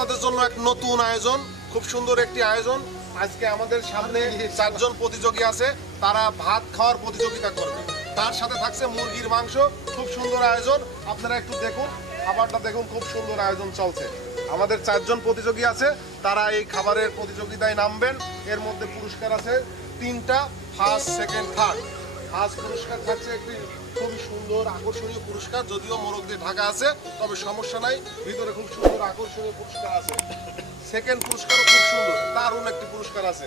আপনাদের জন্য এক নতুন আয়োজন, খুব সুন্দর একটি আয়োজন। আজকে আমাদের সামনে 4 জন প্রতিযোগী আছে, তারা ভাত খাওয়ার প্রতিযোগিতা করবে। তার সাথে থাকছে মুরগির মাংস। খুব সুন্দর আয়োজন, আপনারা একটু দেখুন, খাবারটা দেখুন, খুব সুন্দর আয়োজন চলছে। আমাদের 4 জন প্রতিযোগী আছে, তারা এই খাবারের প্রতিযোগিতায় নামবেন। এর মধ্যে পুরস্কার আছে 3টা, ফার্স্ট, সেকেন্ড, থার্ড। ফার্স্ট পুরস্কার থাকছে একটি খুবই সুন্দর আকর্ষণীয় পুরস্কার, যদিও মোরগ দিয়ে ঢাকা আছে, তবে সমস্যা নাই, ভিতরে খুব সুন্দর আকর্ষণীয় পুরস্কার আছে। সেকেন্ড পুরস্কারও খুব সুন্দর, দারুণ একটি পুরস্কার আছে।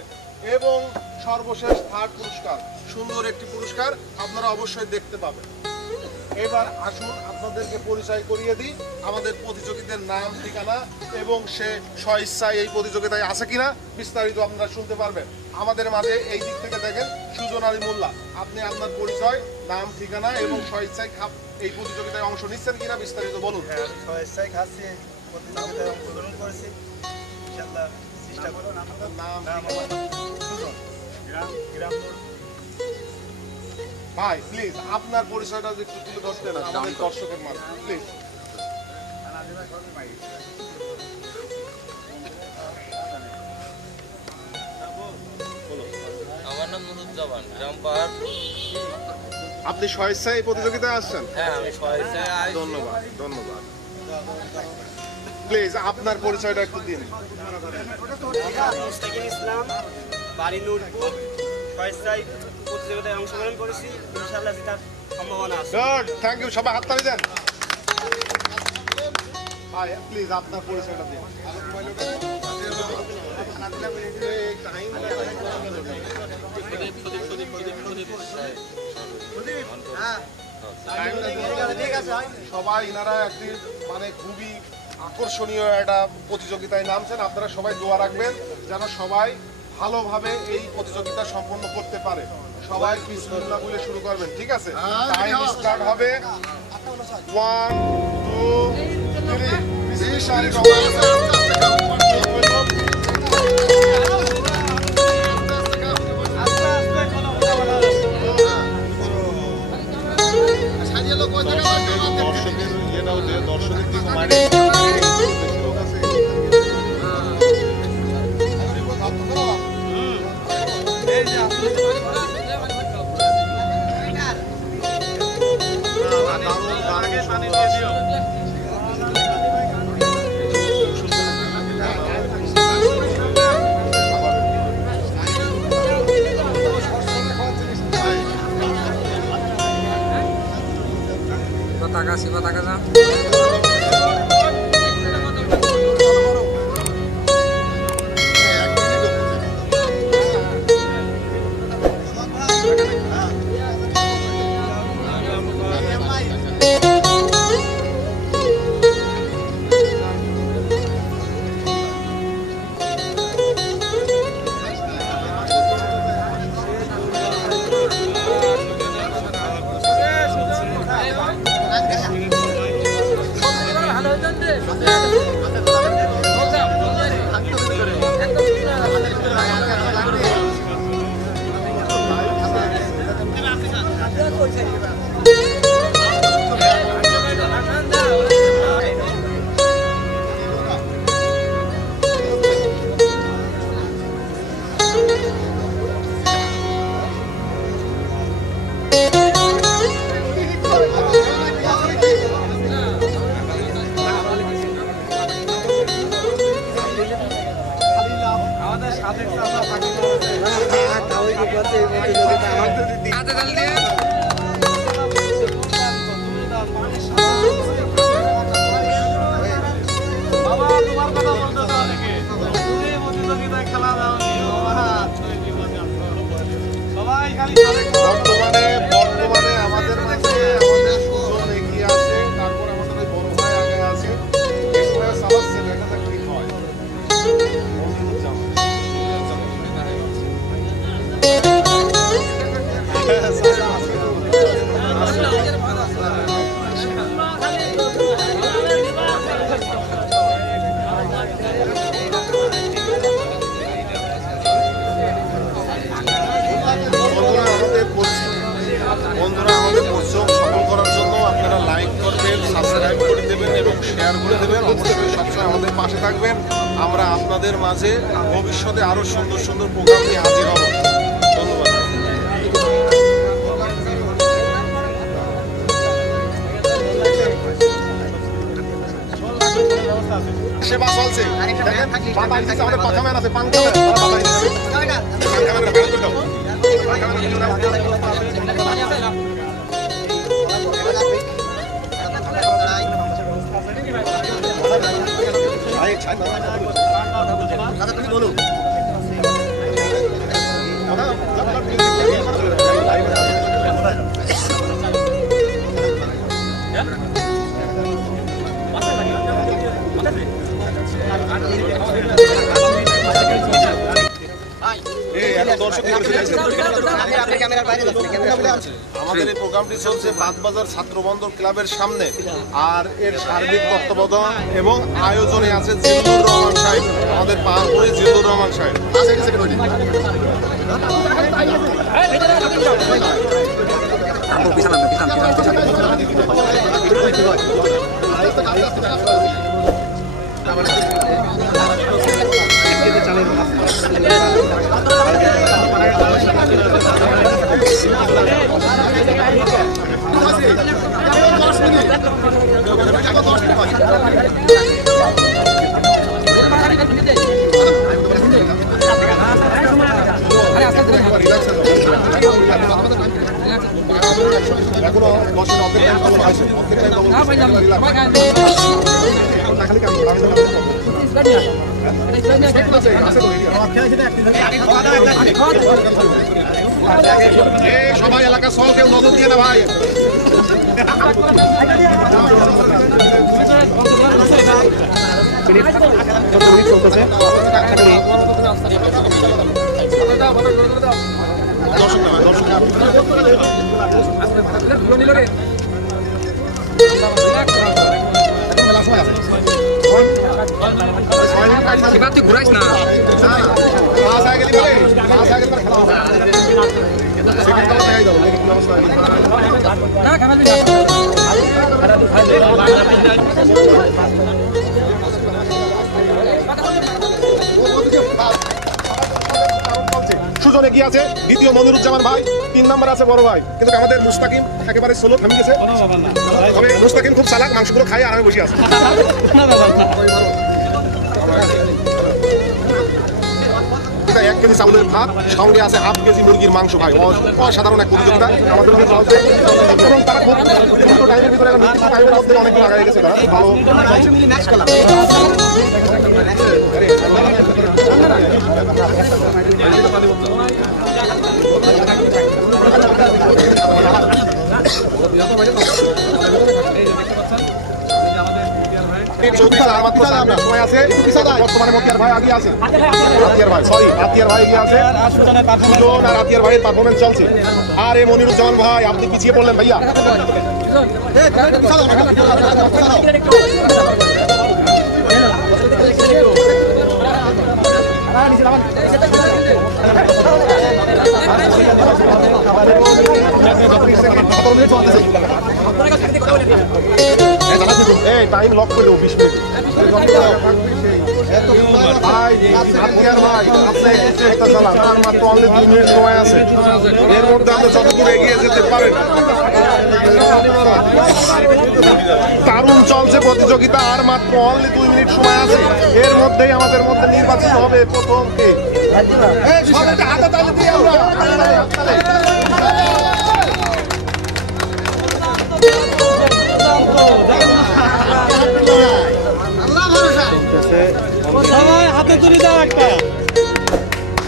এবং সর্বশেষ থার্ড পুরস্কার, সুন্দর একটি পুরস্কার আপনারা অবশ্যই দেখতে পাবেন। এবার আসুন আপনাদেরকে পরিচয় করিয়ে দিই আমাদের প্রতিযোগীদের নাম, ঠিকানা এবং সে স্বইচ্ছায় এই প্রতিযোগিতায় আছে কিনা বিস্তারিত আপনারা শুনতে পারবেন। আমাদের মাঝে এই দিক থেকে দেখেন সুজন আলী মোল্লা, আপনি আপনার পরিচয়, নাম, ঠিকানা এবং স্বইচ্ছায় এই প্রতিযোগিতায় অংশ নিচ্ছেন কিনা বিস্তারিত বলুন। হ্যাঁ, স্বইচ্ছায় খাচ্ছি, প্রতিযোগিতায় অংশগ্রহণ করেছি, ইনশাআল্লাহ চেষ্টা করব। নাম সুজন, গ্রাম ভাই প্লিজ আপনার পরিচয়টা একটু তুলে ধরতেন আমাদের দর্শকের মাঝে প্লিজ। আমার নাম নুরুজ্জামান, গ্রাম পাহাড়। আপনি স্বইচ্ছায় এই প্রতিযোগিতায় আসছেন? হ্যাঁ, আমি স্বইচ্ছায়। ধন্যবাদ, ধন্যবাদ। প্লিজ আপনার পরিচয়টা একটু দিন। মুস্তাকিম ইসলাম, বাড়ি নূরপুর, স্বইচ্ছায় প্রতিযোগিতায় অংশগ্রহণ করেছি, ইনশাআল্লাহ জেতার সম্ভাবনা আছে। গুড, থ্যাংক ইউ, সবাই হাততালি দেন। ভাই প্লিজ আপনার পরিচয়টা দিন। সবাই ইনারা একটি মানে খুবই আকর্ষণীয় একটা প্রতিযোগিতায় নামছেন। আপনারা সবাই দোয়া রাখবেন যেন সবাই ভালোভাবে এই প্রতিযোগিতা সম্পন্ন করতে পারে। সবাই বিসমিল্লাহ বলে শুরু করবেন, ঠিক আছে? টাইম স্টার্ট হবে 1 2 3 দর্শকের দিকে মানে বর্তমানে আমাদের মাঝে আমাদের সুজন এগিয়ে আছে, তারপর আমাদের ওই বড় ভাই আগে আছে, এরপরে চালাচ্ছে, দেখা যাক কি হয়। বন্ধুরা আমাদের পরিশ্রম সফল করার জন্য আপনারা লাইক করবেন, সাবস্ক্রাইব করে দেবেন এবং শেয়ার করে দেবেন। অবশ্যই সবসময় আমাদের আমাদের পাশে থাকবেন। আমরা আপনাদের মাঝে ভবিষ্যতে আরো সুন্দর সুন্দর প্রোগ্রাম নিয়ে হাজির হব। ধন্যবাদ। সেবা চলছে, দেখেন পাতা দিচ্ছে, আমাদের পাখা ম্যান আছে, পাঙ্খা ম্যান, তারা পাতা দিচ্ছে। পাঙ্খা ম্যানের বের করে দাও। পাঙ্খা ম্যানের বের করে দাও। দাদা তুমি বলো। আমাদের এই প্রোগ্রামটি চলছে বাগবাজার ছাত্রবন্ধন ক্লাবের সামনে, আর এর সার্বিক তত্ত্বাবধান এবং আয়োজনে আছে জিল্লুর রহমান সাহেব, আমাদের পাহাড়পুরে জিল্লুর রহমান সাহেব। সবাই এলাকা সল, কেউ নজর দিয়ে না ভাই। তুই ঘুরাইস না। সুজন এগিয়ে আছে, দ্বিতীয় মনিরুজ্জামান ভাই, 3 নম্বর আছে বড় ভাই। কিন্তু আমাদের মুস্তাকিম একেবারে সোলো থামি গেছে। তবে মুস্তাকিম খুব চালাক, মাংসগুলো খাই আর আমি বসে আছি। এটা 1 কেজি চাউলের ভাত, সঙ্গে আছে হাফ কেজি মুরগির মাংস ভাই। অসাধারণ এক প্রতিযোগিতা আমাদের মধ্যে চলছে এবং তারা খুব দ্রুত টাইমের ভিতরে টাইমের মধ্যে অনেক লাগাই গেছে। তারা ভালো বর্তমানে মতিয়ার ভাই আগে আছে, আতিয়ার ভাই এগিয়ে আছে, সুজন আর আতিয়ার ভাইয়ের পারফরমেন্স চলছে। আর এই মনিরুজ্জামান ভাই আপনি পিছিয়ে পড়লেন ভাইয়া। টাইম লক করে দেবো 20 মিনিট। মাত্র অনলি 2 মিনিট সময় আছে, এর মধ্যে আপনি যতদূর এগিয়ে যেতে পারেন। দারুণ চলছে প্রতিযোগিতা, আর মাত্র অনলি 2 মিনিট সময় আছে, এর মধ্যেই আমাদের মধ্যে নির্বাচিত হবে প্রথম কে। সবাই হাতে তুলে দাও একটা।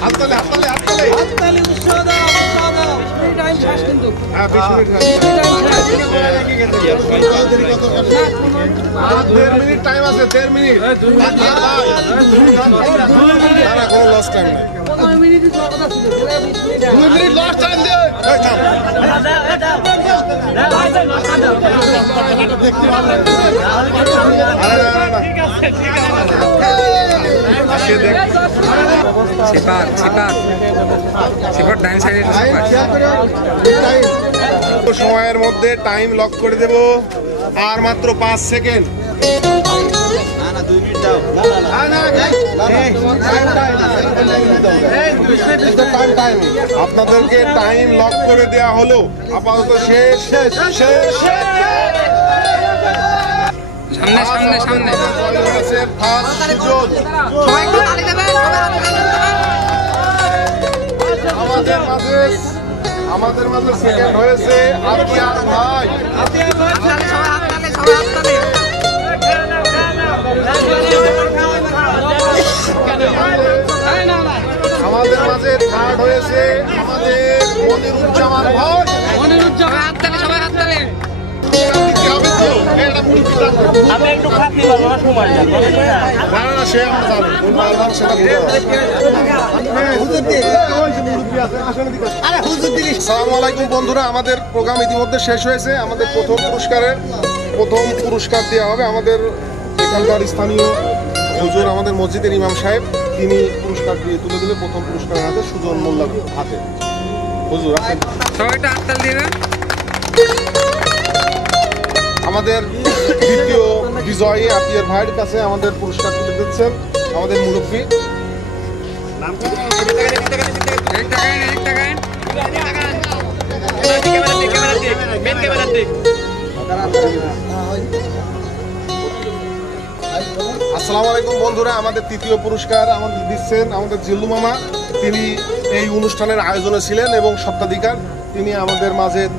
হাততালি হাততালি হাততালি হাততালি উৎসাহ দাও, উৎসাহ দাও। টাইম শেষ কিন্তু। হ্যাঁ 20 মিনিট আর 1.5 মিনিট টাইম আছে, 1.5 মিনিট। না কোনো লস টাইম নাই, 2 মিনিটই তো কথা ছিল, 2 মিনিট লস টাইম দে। এই থাম, দেখতে ভালো লাগে। আরে না না ঠিক আছে ঠিক আছে, আসে দেখ সিপার ডাইন সাইডে সময়ের মধ্যে টাইম লক করে দেব, আর মাত্র 5 সেকেন্ড। আপনাদেরকে টাইম লক করে দেয়া হলো আপাতত শেষ শেষ শেষ সামনে সামনে সামনে সবাই একটু তালি দেবেন আমাদের মাঝে সেকেন্ড হয়েছে আতিয়ার ভাই। আমাদের মাঝে থার্ড হয়েছে আমাদের মনিরুজ্জামান ভাই। সবাই হাত তালি কি হবে তো? এটা মুরগি থাকবে। আমি একটু খাতি পারবো না সময় না না না, সে আমরা যাবে। ওই পারলাম সেটা বুঝতে হবে। আসসালামু আলাইকুম বন্ধুরা, আমাদের প্রোগ্রাম ইতিমধ্যে শেষ হয়েছে। আমাদের প্রথম পুরস্কার দেওয়া হবে আমাদের এখানকার স্থানীয় হুজুর, আমাদের মসজিদের ইমাম সাহেব। তিনি পুরস্কার দিয়ে তুলে দিলে প্রথম পুরস্কারের হাতে সুজন মোল্লার হাতে। হুজুর আসেন। সবাই একটু হাত তালি দিবেন আমাদের দ্বিতীয় বিজয়ী আতিয়ার ভাইয়ের কাছে আমাদের পুরস্কার তুলে দিচ্ছেন আমাদের মুরব্বী। আসসালামু আলাইকুম বন্ধুরা, আমাদের তৃতীয় পুরস্কার আমাদের দিচ্ছেন আমাদের জিল্লু মামা। তিনি এই অনুষ্ঠানের আয়োজনে ছিলেন এবং সত্ত্বাধিকার। তিনি আমাদের মাঝে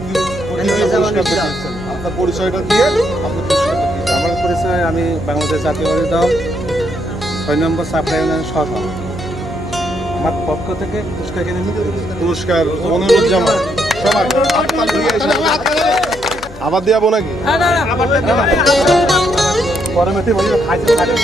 তৃতীয় পুরস্কার দিচ্ছেন। আপনার পরিচয়টা দিয়ে আপনার পুরস্কারটা দিয়ে। আমার পরিচয়, আমি বাংলাদেশ জাতীয়বাদী দল 6 নম্বর সাপ্লাই ইউনিয়নের সভাপতি। আমার পক্ষ থেকে পুরস্কার কিনে নিতে পুরস্কার মনিরুজ্জামান। সবাই হাততালি দিয়ে এসে- আবার দেওয়াবো নাকি? পরবর্তী বলি খাইতে সবাই